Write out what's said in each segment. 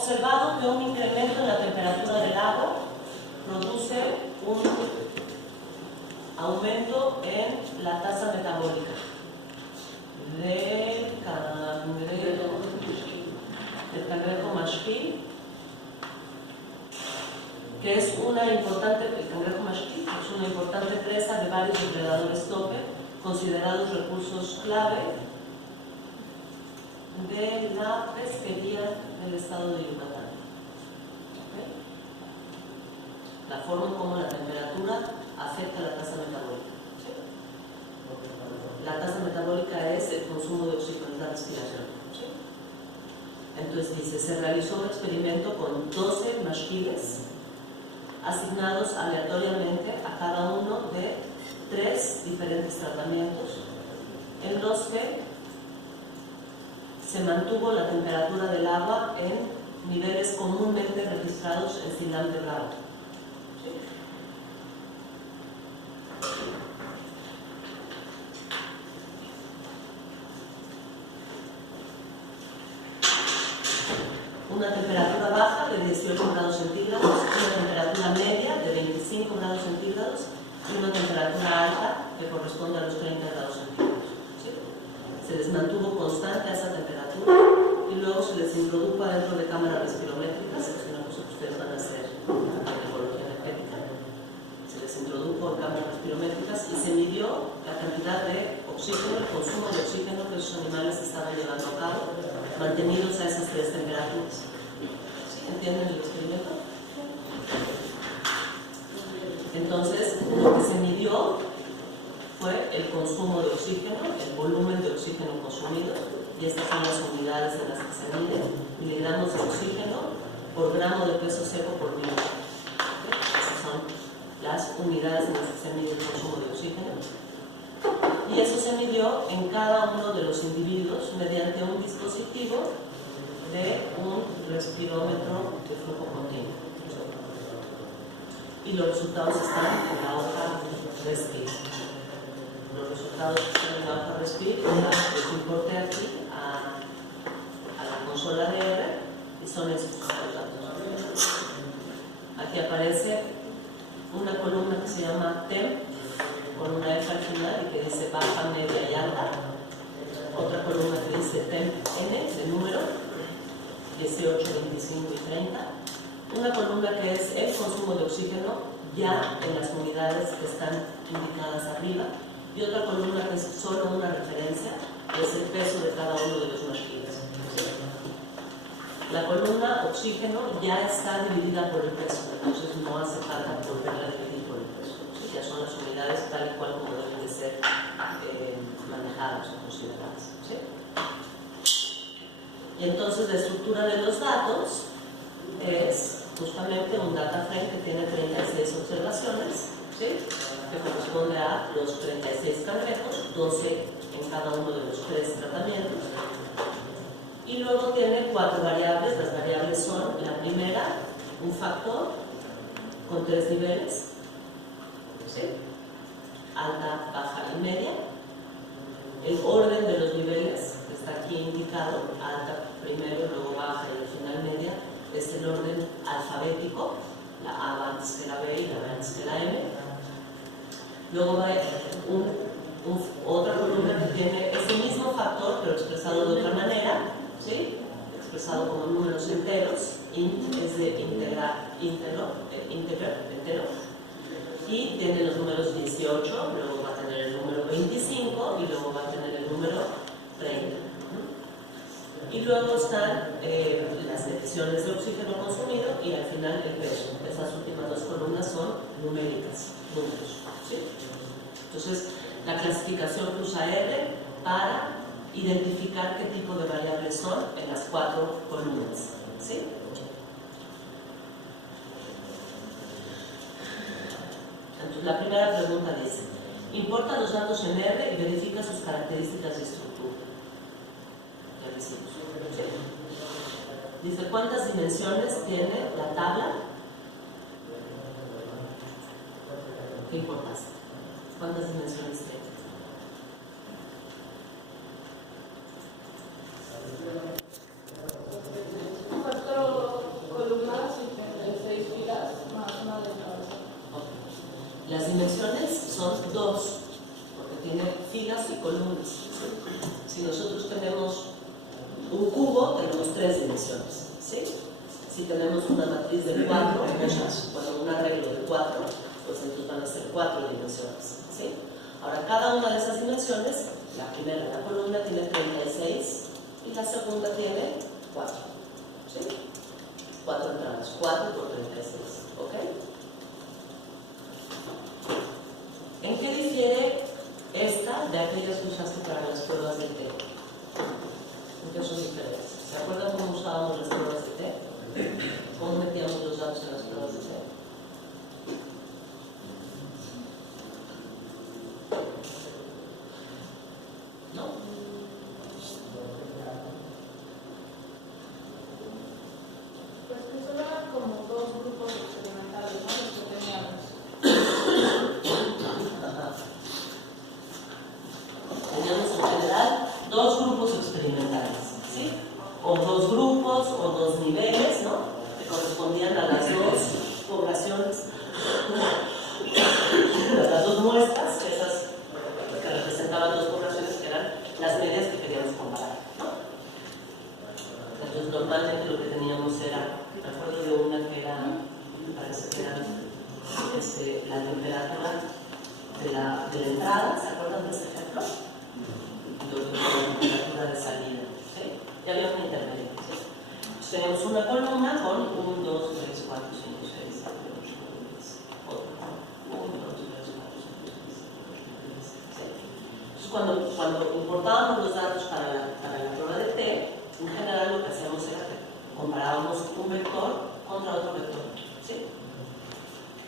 observado que un incremento en la temperatura del agua produce un aumento en la tasa metabólica del cangrejo mashquil, que es una importante, el cangrejo mashquil es una importante presa de varios depredadores tope, considerados recursos clave de la pesquería del estado de Yucatán. ¿Okay? La forma como la temperatura afecta la tasa metabólica. ¿Sí? La tasa metabólica es el consumo de oxígeno en la respiración. ¿Sí? Entonces dice, se realizó un experimento con 12 mashquiles asignados aleatoriamente a cada uno de 3 diferentes tratamientos en los que se mantuvo la temperatura del agua en niveles comúnmente registrados en Silam de Bravo. ¿Sí? Una temperatura baja de 18 grados centígrados, una temperatura media de 25 grados centígrados y una temperatura alta que corresponde a los 30 grados centígrados. ¿Sí? Se les mantuvo constante a esa temperatura y luego se les introdujo adentro de cámaras respirométricas, que es una cosa que ustedes van a hacer en ecología energética. Se les introdujo en cámaras respirométricas y se midió la cantidad de oxígeno, el consumo de oxígeno que esos animales estaban llevando a cabo, mantenidos a esas 3 temperaturas. ¿Sí? ¿Entienden el experimento? Entonces, lo que se midió fue el consumo de oxígeno, el volumen de oxígeno consumido, y estas son las unidades en las que se mide, miligramos de oxígeno por gramo de peso seco por minuto. ¿Okay? Esas son las unidades en las que se mide el consumo de oxígeno. Y eso se midió en cada uno de los individuos mediante un dispositivo de un respirómetro de flujo continuo. Y los resultados están en la hoja Respir. Los resultados están en la hoja Respir, los importé aquí a la consola de R y son estos resultados. Aquí aparece una columna que se llama TEM, con una F al final y que dice baja, media y alta. Otra columna que dice TEM N de número 18, 25 y 30. Una columna que es el consumo de oxígeno ya en las unidades que están indicadas arriba, y otra columna que es solo una referencia, que es el peso de cada uno de los mashquiles. La columna oxígeno ya está dividida por el peso, entonces no hace falta volverla a dividir por el peso. Ya son las unidades tal y cual como deben de ser manejadas o consideradas. ¿Sí? Y entonces la estructura de los datos es justamente un data frame que tiene 36 observaciones, ¿sí? Que corresponde a los 36 cangrejos, 12 en cada uno de los 3 tratamientos. Y luego tiene 4 variables. Las variables son, la primera, un factor con 3 niveles, ¿sí? Alta, baja y media. El orden de los niveles que está aquí indicado, alta primero, luego baja y al final media, es el orden alfabético, la A va antes que la B y la B antes que la M. Luego va otra columna que tiene ese mismo factor pero expresado de otra manera, ¿sí? Expresado como números enteros, int es de entero, y tiene los números 18, luego va a tener el número 25 y luego va a tener el número 30. Y luego están las emisiones de oxígeno consumido y al final el peso. Esas últimas 2 columnas son numéricas, números. ¿Sí? Entonces, la clasificación que usa R para identificar qué tipo de variables son en las 4 columnas. ¿Sí? Entonces, la primera pregunta dice, importa los datos en R y verifica sus características de estructura. Ya decimos. ¿Sí? Dice, ¿cuántas dimensiones tiene la tabla? ¿Qué importas? ¿Cuántas dimensiones tiene? Cuatro un cubo tenemos 3 dimensiones, ¿sí? Si tenemos una matriz de 4, bueno, un arreglo de 4, pues entonces van a ser 4 dimensiones, ¿sí? Ahora, cada una de esas dimensiones, la primera, la columna tiene 36 y la segunda tiene 4, ¿sí? 4 entradas, 4 por 36, ¿ok? ¿En qué difiere esta de aquellas que usaste para las pruebas de T? ¿En qué son diferentes? ¿Se acuerdan cómo usábamos las pruebas de T? ¿Cómo metíamos los datos en las pruebas de T? ¿No? Pues que solo eran como 2 grupos experimentales, ¿no? Los que teníamos. Teníamos en general 2 grupos experimentales, ¿sí? O 2 grupos o 2 niveles, ¿no? Que correspondían a las 2 poblaciones, a las 2 muestras, esas que representaban 2 poblaciones que eran las medias que queríamos comparar, ¿no? Entonces normalmente lo que teníamos era, me acuerdo de una que era, me parece que era la temperatura de la entrada, ¿se acuerdan de ese ejemplo? Y luego la temperatura de salida, ¿sí? Ya había un intermedio, ¿sí? Entonces teníamos una columna con 1, 2, 3, 4, 5, 6, 7, 8, 9, 10, otra, 1, 2, 3, 4, 5, 6, 7, 8, 9, 10, ¿sí? Entonces cuando importábamos los datos para la prueba de T, en general lo que hacíamos era que comparábamos un vector contra otro vector, ¿sí?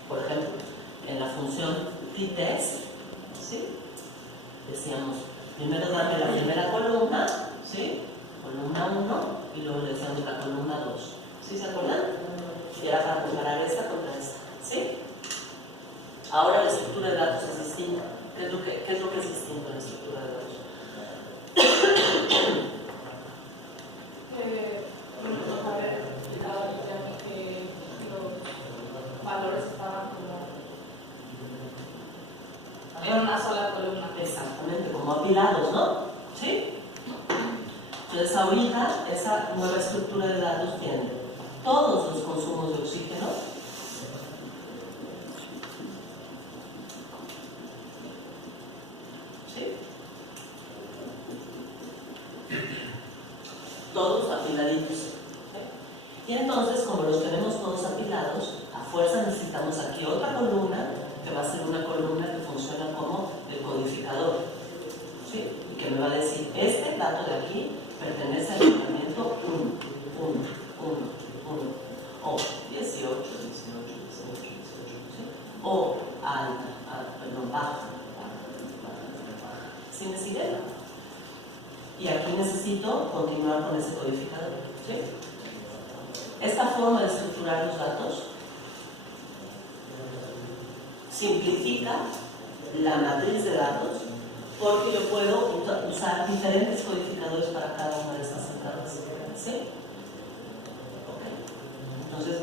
Por ejemplo, en la función t-test, ¿sí? Decíamos, primero dame la primera columna, ¿sí? Columna 1, y luego le decíamos la columna 2, ¿sí se acuerdan? Y era para comparar esta contra esta, ¿sí? Ahora la estructura de datos es distinta. ¿Qué es lo que es distinto en la estructura de datos? Nos había explicado que los valores estaban como en una sola columna. Exactamente, como apilados, ¿no? ¿Sí? Entonces ahorita esa nueva estructura de datos tiene todos los consumos de oxígeno, ¿sí? Todos apiladitos, ¿sí? Y entonces, como los tenemos todos apilados, a fuerza necesitamos aquí otra columna que va a ser una columna que funciona como el codificador, ¿sí? Y que me va a decir, este dato de aquí pertenece al tratamiento 1, 1, 1, 1, o 18, 18, 18, 18, ¿sí? O baja, ¿sí me siguen? Y aquí necesito continuar con ese codificador, ¿sí? Esta forma de estructurar los datos simplifica la matriz de datos porque yo puedo usar diferentes codificadores para cada una de estas entradas, ¿sí? Okay. Entonces,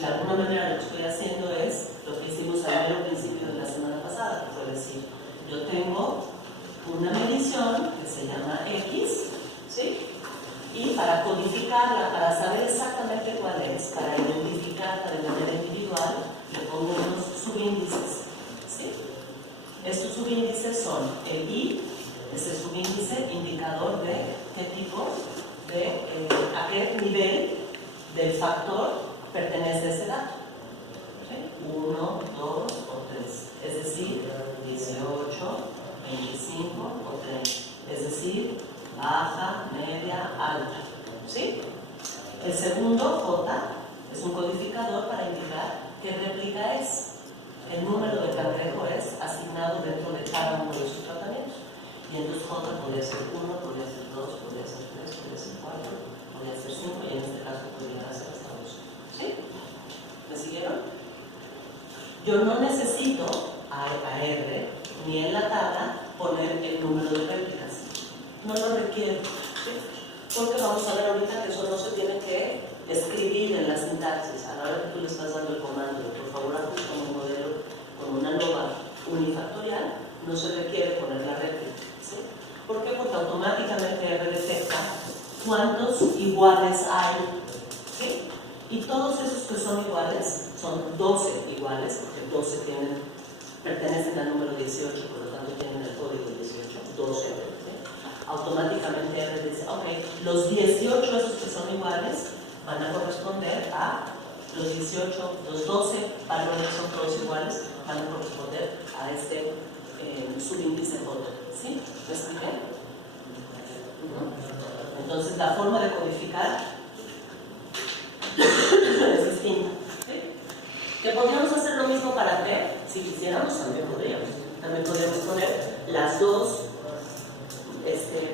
de alguna manera lo que estoy haciendo es lo que hicimos al principio de la semana pasada, que fue decir, yo tengo una medición que se llama X, ¿sí? Y para codificarla, para saber exactamente cuál es, para identificarla de manera individual, le pongo unos subíndices, ¿sí? Estos subíndices son el I, es el subíndice indicador de qué tipo, a qué nivel del factor pertenece ese dato, ¿sí? 1, 2 o 3, es decir, 18, 25 o 30, es decir, baja, media, alta, ¿sí? El segundo, J, es un codificador para indicar qué réplica es. El número de cangrejo es asignado dentro de cada uno de sus tratamientos. Y entonces J podría ser 1, podría ser 2, podría ser 3, podría ser 4, podría ser 5 y en este caso podría ser hasta 8. ¿Sí? ¿Me siguieron? Yo no necesito a R ni en la tabla poner el número de réplicas. No lo requiero, ¿sí? Porque vamos a ver ahorita que eso no se tiene que escribir en la sintaxis. A la hora que tú le estás dando el comando, por favor, ajusta un modelo con una loba unifactorial, no se requiere poner la réplica, ¿sí? ¿Por qué? Porque automáticamente R detecta cuántos iguales hay, ¿sí? Y todos esos que son iguales, son 12 iguales, porque 12 pertenecen al número 18, por lo tanto tienen el código 18, 12, ¿sí? Automáticamente R dice, ok, los 18 esos que son iguales van a corresponder a los 18, los 12 valores son todos iguales, van a corresponder a este subíndice J, ¿sí? ¿Me expliqué? Entonces la forma de codificar es distinta, ¿sí? Que podríamos hacer lo mismo para T, si quisiéramos también podríamos. También podríamos poner las dos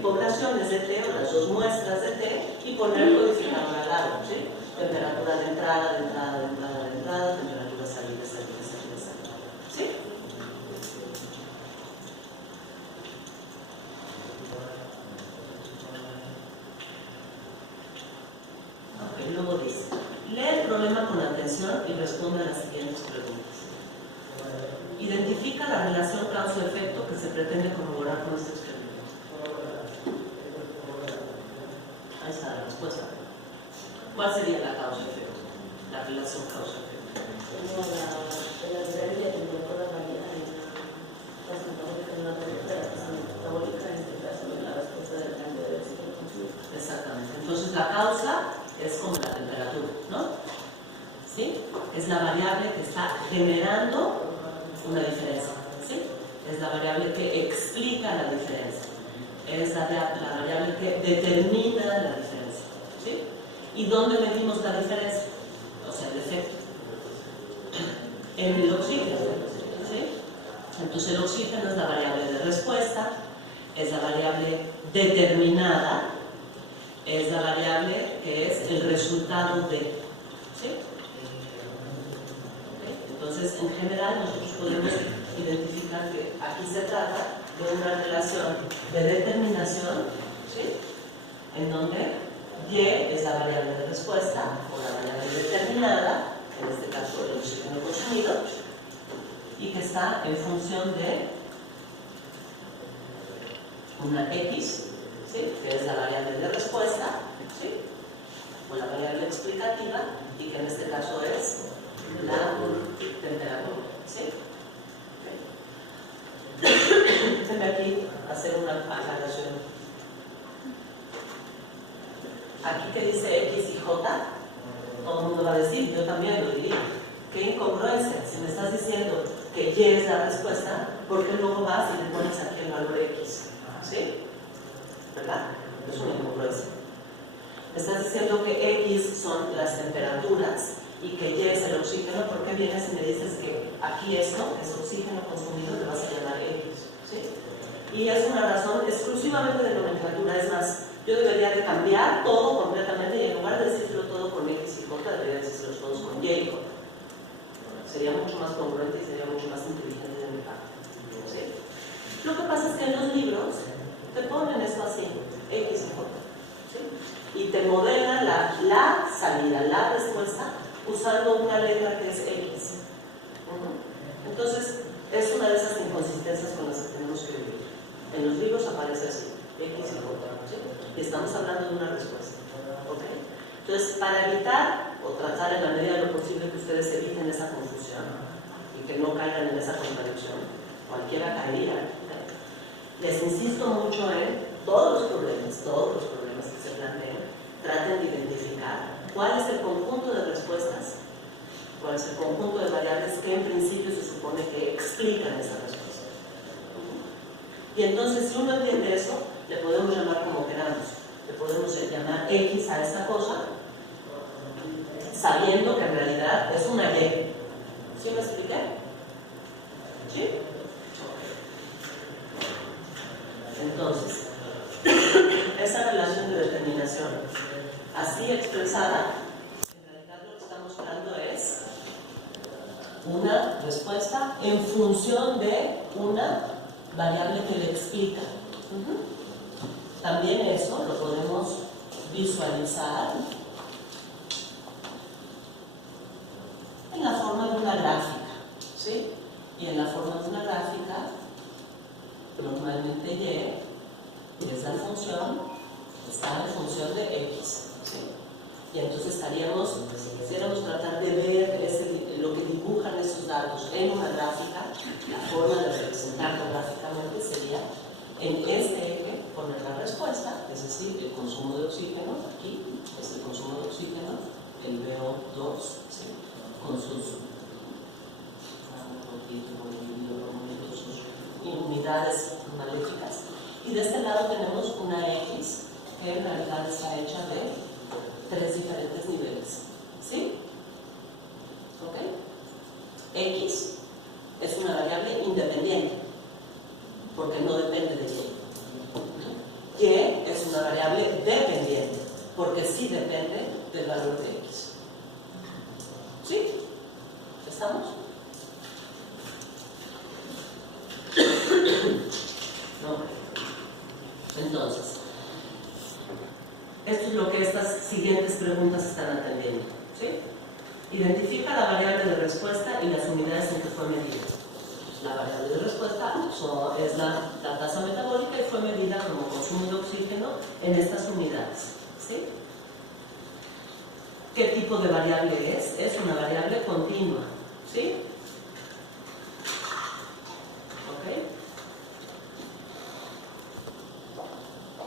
poblaciones de T o las dos muestras de T y poner el codificador al lado, ¿sí? Temperatura de entrada, de entrada, de entrada, de entrada, temperatura salida, salida, salida, salida, ¿sí? Ok, luego dice, lee el problema con atención y responde a las siguientes preguntas. Identifica la relación causa-efecto que se pretende corroborar con este experimento. Ahí está la respuesta. ¿Cuál sería la causa-efecto? La relación causa-efecto. Como la diferencia de temperatura varía en la tasa metabólica en la tasa metabólica, en este caso, en la respuesta del cambio de ciclo consumido. Exactamente. Entonces la causa es como la temperatura, ¿no? ¿Sí? Es la variable que está generando una diferencia, ¿sí? Es la variable que explica la diferencia. Es la variable que determina la diferencia, ¿sí? ¿Y dónde medimos la diferencia? O sea, el efecto. En el oxígeno, ¿sí? Entonces el oxígeno es la variable de respuesta, es la variable determinada, es la variable que es el resultado de, ¿sí? ¿Okay? Entonces, en general, nosotros podemos identificar que aquí se trata de una relación de determinación, ¿sí? En donde Y es la variable de respuesta o la variable determinada, en este caso el oxígeno consumido, y que está en función de una X, ¿sí? Que es la variable de respuesta, ¿sí? O la variable explicativa, y que en este caso es la temperatura, ¿sí? Déjenme aquí hacer una aclaración. Aquí que dice X y J, todo el mundo va a decir, yo también lo diría, qué incongruencia, si me estás diciendo que Y es la respuesta, ¿por qué luego vas y le pones aquí el valor X? ¿Sí? ¿Verdad? Es una incongruencia. Me estás diciendo que X son las temperaturas y que Y es el oxígeno, ¿por qué vienes y me dices que aquí esto es oxígeno consumido, le vas a llamar X? ¿Sí? Y es una razón exclusivamente de nomenclatura, es más, yo debería de cambiar todo completamente y en lugar de decirlo todo con X y J, debería decirlo todos con Y y J. Sería mucho más congruente y sería mucho más inteligente de mi parte. ¿Sí? Lo que pasa es que en los libros te ponen esto así, X y J. ¿Sí? Y te modelan la salida, la respuesta, usando una letra que es X. Entonces, es una de esas inconsistencias con las que tenemos que vivir. En los libros aparece así, X y J. ¿Sí? Y estamos hablando de una respuesta. ¿Ok? Entonces, para evitar o tratar en la medida de lo posible que ustedes eviten esa confusión y que no caigan en esa contradicción, cualquiera caería. Les insisto mucho en todos los problemas que se planteen, traten de identificar cuál es el conjunto de respuestas, cuál es el conjunto de variables que en principio se supone que explican esa respuesta. Y entonces, si uno entiende eso, le podemos llamar como queramos. Le podemos llamar X a esta cosa, sabiendo que en realidad es una Y. ¿Sí me expliqué? ¿Sí? Entonces, esa relación de determinación, así expresada, en realidad lo que estamos hablando es una respuesta en función de una variable que le explica. También eso lo podemos visualizar en la forma de una gráfica, ¿sí? Y en la forma de una gráfica, normalmente Y es la función está en función de X. ¿Sí? Y entonces estaríamos, si quisiéramos tratar de ver lo que dibujan esos datos en una gráfica, la forma de representarlo gráficamente sería en este eje poner la respuesta, es decir, el consumo de oxígeno, aquí es el consumo de oxígeno, el VO2, ¿sí? Con sus unidades maléficas. Y de este lado tenemos una X que en realidad está hecha de 3 diferentes niveles. ¿Sí? ¿Ok? X es una variable independiente, porque no depende de Y. Y es una variable dependiente, porque sí depende del valor de X. ¿Sí? ¿Estamos? No. Entonces, esto es lo que estas siguientes preguntas están atendiendo. ¿Sí? Identifica la variable de respuesta y las unidades en que fue medida. La variable de respuesta es la tasa metabólica y fue medida como consumo de oxígeno en estas unidades. ¿Sí? ¿Qué tipo de variable es? Es una variable continua. ¿Sí? ¿Ok?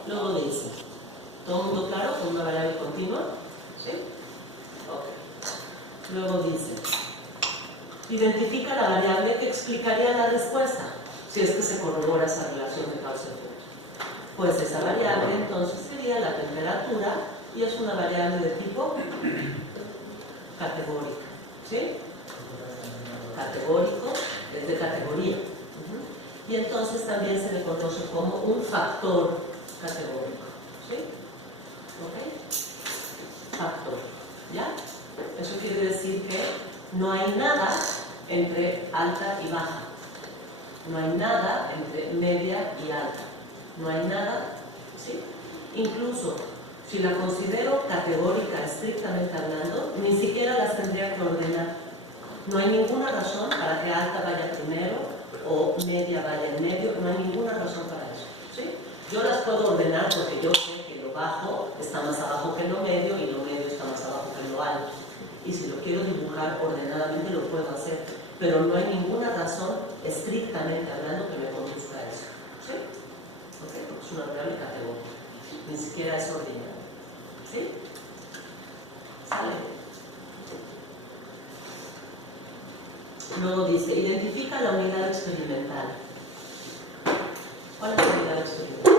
Luego dice, ¿todo el mundo claro con una variable continua? ¿Sí? Ok. Luego dice, identifica la variable que explicaría la respuesta, si es que se corrobora esa relación de causa y efecto. Pues esa variable entonces sería la temperatura y es una variable de tipo categórica. ¿Sí? Categórico es de categoría. Y entonces también se le conoce como un factor categórico. ¿Sí? ¿Ok? Factor. ¿Ya? Eso quiere decir que no hay nada entre alta y baja. No hay nada entre media y alta. No hay nada, ¿sí? Incluso si la considero categórica estrictamente hablando, ni siquiera las tendría que ordenar. No hay ninguna razón para que alta vaya primero o media vaya en medio. No hay ninguna razón para eso, ¿sí? Yo las puedo ordenar porque yo sé que lo bajo está más abajo que lo medio y lo medio está más abajo que lo alto. Y si lo quiero dibujar ordenadamente lo puedo hacer, pero no hay ninguna razón estrictamente hablando que me conduzca a eso. ¿Sí? ¿Ok? Porque es una variable categórica, ni siquiera es ordinaria. ¿Sí? ¿Sale? Luego dice, identifica la unidad experimental. ¿Cuál es la unidad experimental?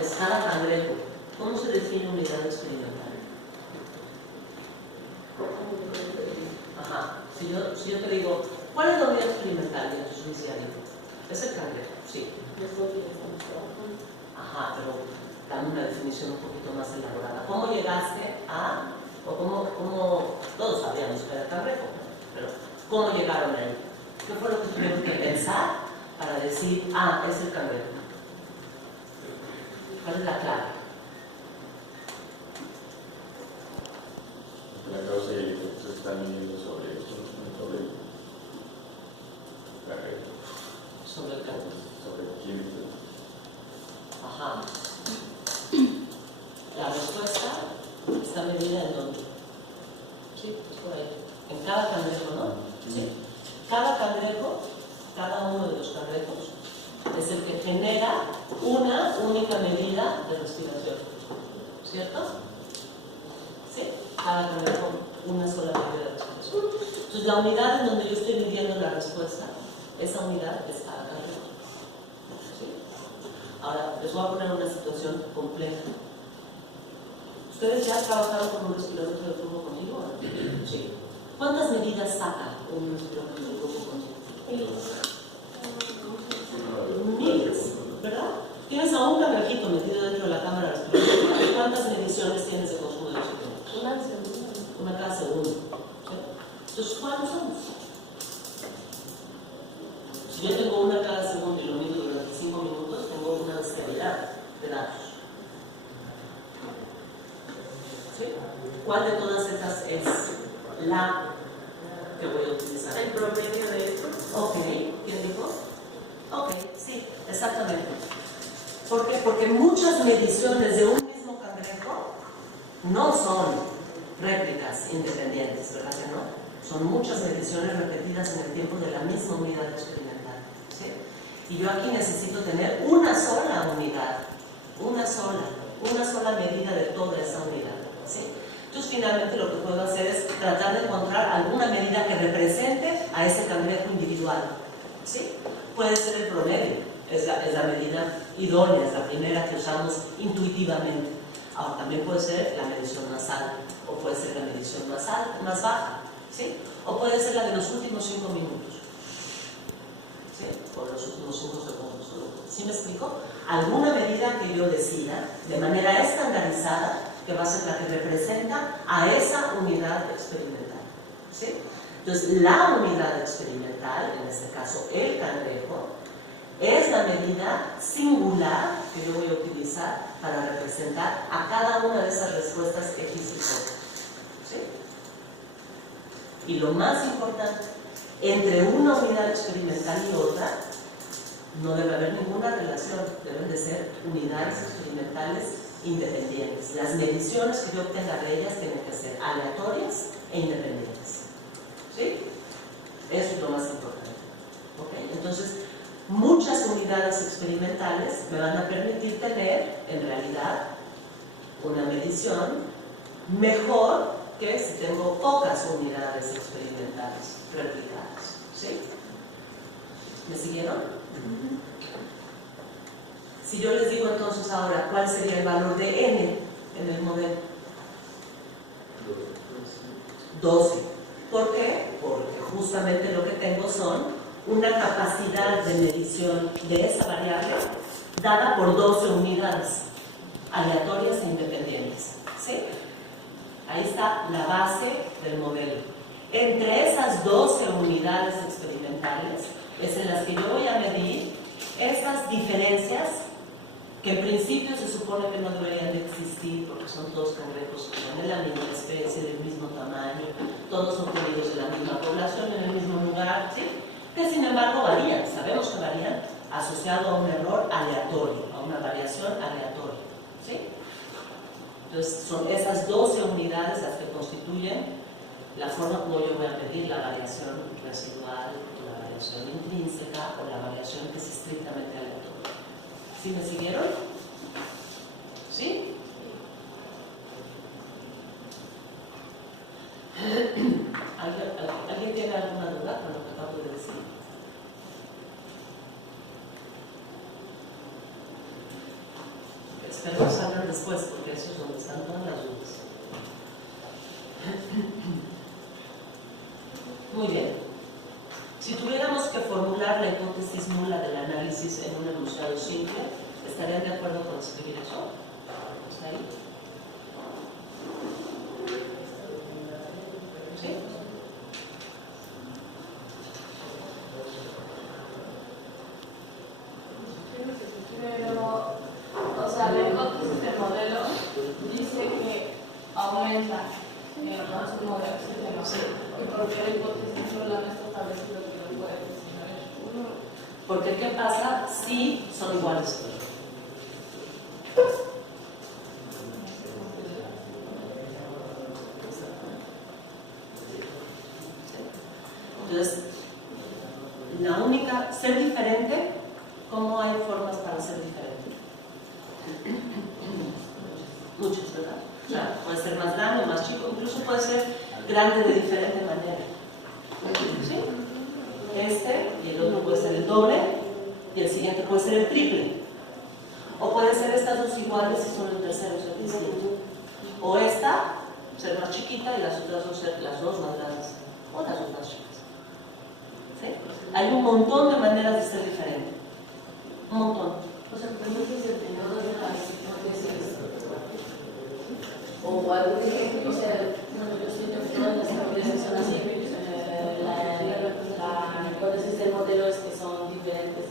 Es cada cangrejo. ¿Cómo se define unidad experimental? Ajá. Si yo te digo, ¿cuál es la unidad experimental de tu iniciativa? Es el cangrejo, sí. Ajá, pero dame una definición un poquito más elaborada. ¿Cómo llegaste a, o cómo todos sabíamos que era el cangrejo, pero cómo llegaron ahí? ¿Qué fue lo que tuvieron que pensar para decir, ah, es el cangrejo? ¿Cuál es la clave? La causa y el efecto se están midiendo sobre el cangrejo. Sobre el cangrejo. Sobre el químico. Ajá. La respuesta está medida en dónde. Sí, es por ahí. En cada cangrejo, ¿no? Sí. Cada cangrejo, cada uno de los cangrejos, es el que genera una única medida de respiración. ¿Cierto? Sí. Cada cangrejo, una sola medida de respiración. Entonces, la unidad en donde yo estoy midiendo la respuesta, esa unidad es cada cangrejo. ¿Sí? Ahora, les voy a poner una situación compleja. ¿Ustedes ya trabajaron con un respirador de flujo continuo? Sí. ¿Cuántas medidas saca un respirador de flujo continuo? Miles, ¿verdad? Tienes a un cangrejito metido dentro de la cámara respiratoria. ¿Cuántas mediciones tienes de consumo de oxígeno? Una cada segundo. ¿Sí? Entonces, ¿cuántos son? Si yo tengo una cada segundo y lo mido durante 5 minutos, tengo una bestialidad de datos. ¿Sí? ¿Cuál de todas estas es la que voy a utilizar? ¿El promedio de esto? Ok, ¿quién dijo? Ok, sí, exactamente. ¿Por qué? Porque muchas mediciones de un mismo cangrejo no son réplicas independientes, ¿verdad que no? Son muchas mediciones repetidas en el tiempo de la misma unidad experimental, ¿sí? Y yo aquí necesito tener una sola unidad, una sola medida de toda esa unidad, ¿sí? Entonces finalmente lo que puedo hacer es tratar de encontrar alguna medida que represente a ese cangrejo individual, ¿sí? Puede ser el promedio, es la medida idónea, es la primera que usamos intuitivamente. Ahora también puede ser la medición más alta, o puede ser la medición más baja, ¿sí? O puede ser la de los últimos 5 minutos, ¿sí? O los últimos 5 segundos. ¿Sí me explico? Alguna medida que yo decida de manera estandarizada que va a ser la que representa a esa unidad experimental, ¿sí? Entonces, la unidad experimental, en este caso el cangrejo, es la medida singular que yo voy a utilizar para representar a cada una de esas respuestas X y Y, ¿sí? Y lo más importante, entre una unidad experimental y otra, no debe haber ninguna relación, deben de ser unidades experimentales independientes. Las mediciones que yo obtenga de ellas tienen que ser aleatorias e independientes, ¿sí? Eso es lo más importante, ¿ok? Entonces, muchas unidades experimentales me van a permitir tener, en realidad, una medición mejor que si tengo pocas unidades experimentales replicadas, ¿sí? ¿Me siguieron? Si yo les digo entonces ahora cuál sería el valor de n en el modelo, 12. ¿Por qué? Porque justamente lo que tengo son una capacidad de medición de esa variable dada por 12 unidades aleatorias e independientes, ¿sí? Ahí está la base del modelo. Entre esas 12 unidades experimentales es en las que yo voy a medir estas diferencias que en principio se supone que no deberían de existir porque son todos cangrejos que son de la misma especie, del mismo tamaño, todos son obtenidos de la misma población, en el mismo lugar, ¿sí? Que sin embargo varían, sabemos que varían asociado a un error aleatorio, a una variación aleatoria, ¿sí? Entonces son esas 12 unidades las que constituyen la forma como yo voy a medir la variación residual, la variación intrínseca o la variación que es estrictamente aleatoria. ¿Sí me siguieron? ¿Sí? ¿Alguien tiene alguna duda con lo que acabo de decir? Espero que salgan después, porque eso es donde están todas las dudas. Muy bien. Si tuviéramos que formular la hipótesis nula del análisis en un enunciado simple, ¿estarían de acuerdo con escribir eso? ¿Está ahí? ¿Sí? Pero, o sea, la hipótesis del modelo dice que aumenta el consumo de oxígeno. Sí. ¿Y por qué la hipótesis nula no está establecido que lo puede funcionar? Porque ¿qué pasa si son iguales? Entonces, la única, ser diferente, ¿cómo hay formas para ser diferente? Muchas, ¿verdad? O sea, puede ser más grande, más chico, incluso puede ser grande de diferente manera. ¿Sí? Este y el otro puede ser el doble y el siguiente puede ser el triple. O pueden ser estas dos iguales y solo el tercero es el distinto. O esta ser más chiquita y las otras dos ser las dos más grandes. O las dos más chicas. ¿Sí? Hay un montón de maneras de ser diferente. Un montón. O sea, ¿cómo es el tenor de las hipótesis? O algo de, o sea, bueno, yo siento que todas las hipótesis son así. La hipótesis del modelo es que son diferentes,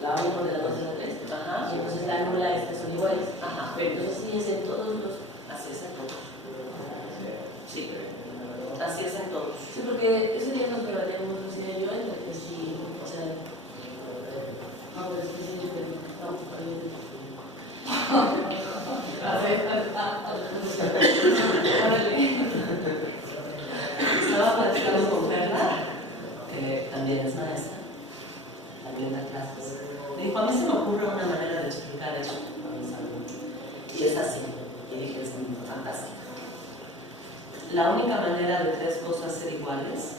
la 1 de la 2 de la 3. Ajá. Y entonces la nula es que son iguales. Ajá. Pero entonces sí es en todos los. Así es en todos. Sí. Así es en todos. Sí, porque ese día nos debatíamos, decía yo, entre que sí, o sea, no, pero es que sí, estamos perdiendo. platicando con Perla, que también es maestra, también da clases. Me dijo, a mí se me ocurre una manera de explicar eso a mis alumnos. Y es así. Y dije, es muy fantástico. La única manera de tres cosas ser iguales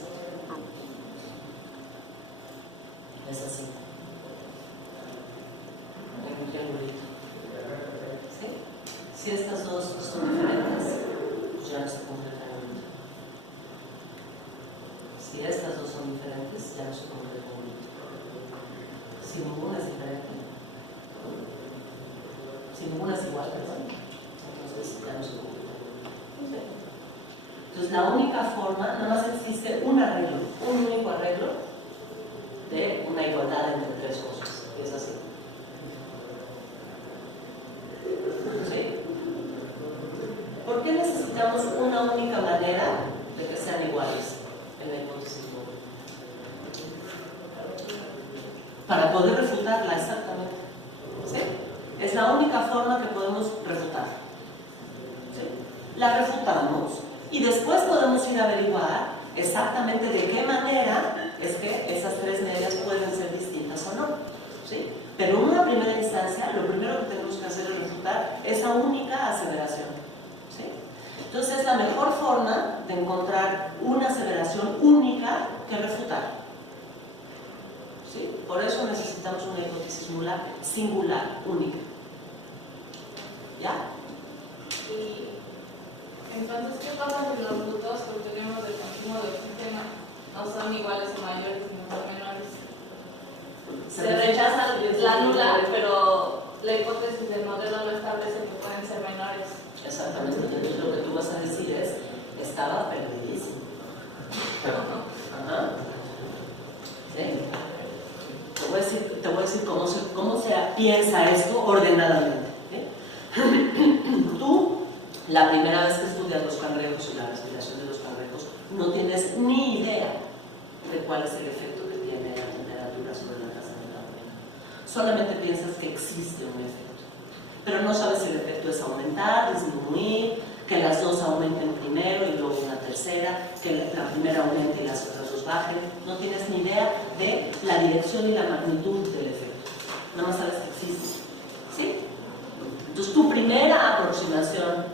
es así. En un triangulito. ¿Sí? Si estas dos son diferentes, pues ya no se cumple el triangulito. Si estas dos son diferentes, ya no se cumple el triangulito. Si ninguna es diferente, si ninguna es igual, perdón, entonces ya no se cumple. Entonces la única forma, nada más existe un arreglo, un único arreglo de una igualdad entre tres cosas. Es así. ¿Sí? ¿Por qué necesitamos una única manera de que sean iguales en la hipótesis nueva? Para poder refutarla exactamente. ¿Sí? Es la única forma que podemos refutar. ¿Sí? La refutamos y después podemos ir a averiguar exactamente de qué manera es que esas tres medias pueden ser distintas o no. ¿Sí? Pero en una primera instancia, lo primero que tenemos que hacer es refutar esa única aseveración. ¿Sí? Entonces es la mejor forma de encontrar una aseveración única que refutar. ¿Sí? Por eso necesitamos una hipótesis nula singular, única. ¿Ya? Y entonces, ¿qué pasa si los resultados que obtenemos del consumo de oxígeno no son iguales o mayores, sino son menores? Se rechaza la nula, pero la hipótesis del modelo no establece que pueden ser menores. Exactamente. Entonces lo que tú vas a decir es, estaba perdidísimo. Ajá. ¿Sí? Te voy a decir cómo se piensa esto ordenadamente. Tú, la primera vez que estudias los cangrejos y la respiración de los cangrejos, no tienes ni idea de cuál es el efecto que tiene la temperatura sobre la tasa metabólica. Solamente piensas que existe un efecto, pero no sabes si el efecto es aumentar, disminuir, que las dos aumenten primero y luego una tercera, que la primera aumente y las otras dos bajen. No tienes ni idea de la dirección y la magnitud del efecto. Nada más sabes que existe. ¿Sí? Entonces, tu primera aproximación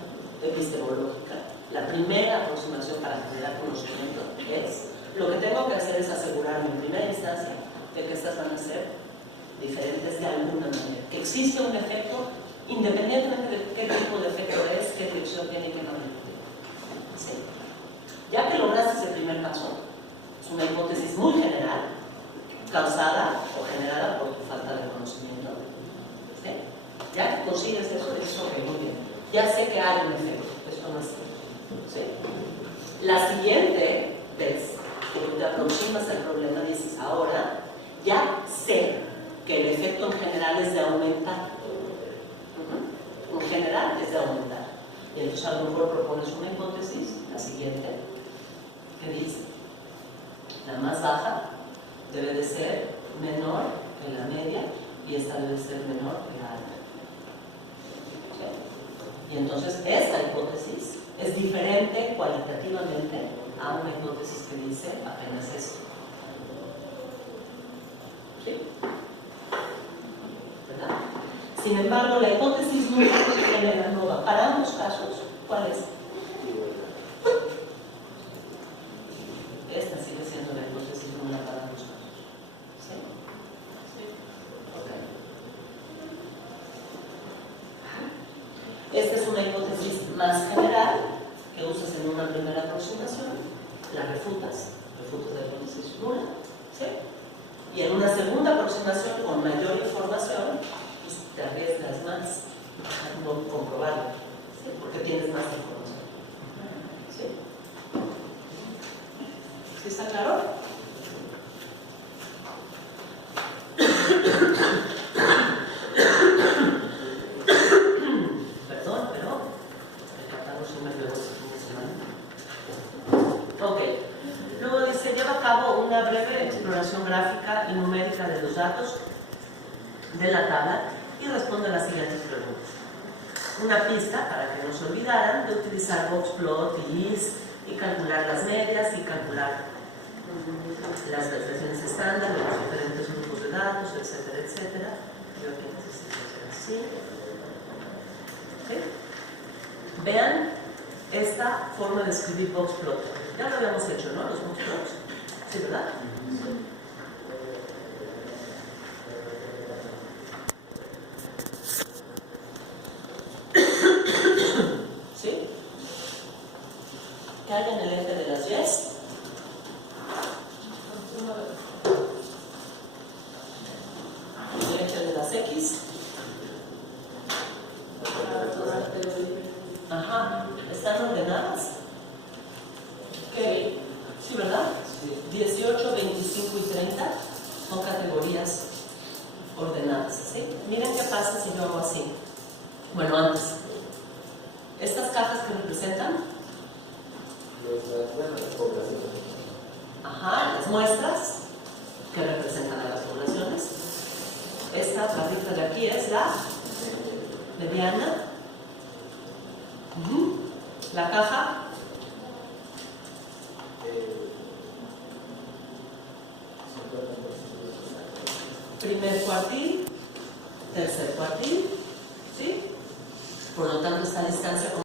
epistemológica, la primera aproximación para generar conocimiento es, lo que tengo que hacer es asegurarme en primera instancia de que estas van a ser diferentes de alguna manera, que existe un efecto independientemente de qué tipo de efecto es, qué dirección tiene y qué magnitud tiene. ¿Sí? Ya que lograste ese primer paso, es una hipótesis muy general, causada o generada por tu falta de conocimiento. ¿Sí? Ya que consigues eso, dices, ok, muy bien. Ya sé que hay un efecto, esto no es cierto. ¿Sí? La siguiente vez que tú te aproximas al problema, dices, ahora ya sé que el efecto en general es de aumentar. En general es de aumentar. Y entonces a lo mejor propones una hipótesis, la siguiente, que dice, la más baja debe de ser menor que la media y esta debe ser menor que la alta. ¿Sí? Y entonces esta hipótesis es diferente cualitativamente a una hipótesis que dice apenas esto. ¿Sí? ¿Verdad? Sin embargo, la hipótesis nula genera nova. Para ambos casos, ¿cuál es? Esta sigue siendo la hipótesis nula para ambos casos. ¿Sí? Sí. Ok. Esta es una hipótesis más general que usas en una primera aproximación, la refutas la hipótesis nula. ¿Sí? Y en una segunda aproximación con mayor información, pues te arriesgas más a no comprobarlo, ¿sí? Porque tienes más información. ¿Sí? ¿Sí está claro? Perdón, pero recatamos un medio este fin de semana. Ok. Luego dice, lleva a cabo una breve exploración gráfica y numérica de los datos de la tabla y responde a las siguientes preguntas. Una pista para que no se olvidaran de utilizar boxplot y list y calcular las medias y calcular las definiciones estándar, los diferentes grupos de datos, etcétera, etcétera. Yo aquí necesito hacer así. ¿Sí? Vean esta forma de escribir box plot. Ya lo habíamos hecho, ¿no? Los box plots. ¿Sí, verdad? ¿Sí? Cargan el eje de las yes. El eje de las X. Ajá. ¿Están ordenadas? ¿Qué? ¿Sí, verdad? 18, 25 y 30 son categorías ordenadas. ¿Sí? Miren qué pasa si yo hago así. Bueno, antes. Estas cajas que representan. Ajá, las muestras que representan a las poblaciones. Esta barrita de aquí es la mediana. La caja. Primer cuartil, tercer cuartil, ¿sí? Por lo tanto, esta distancia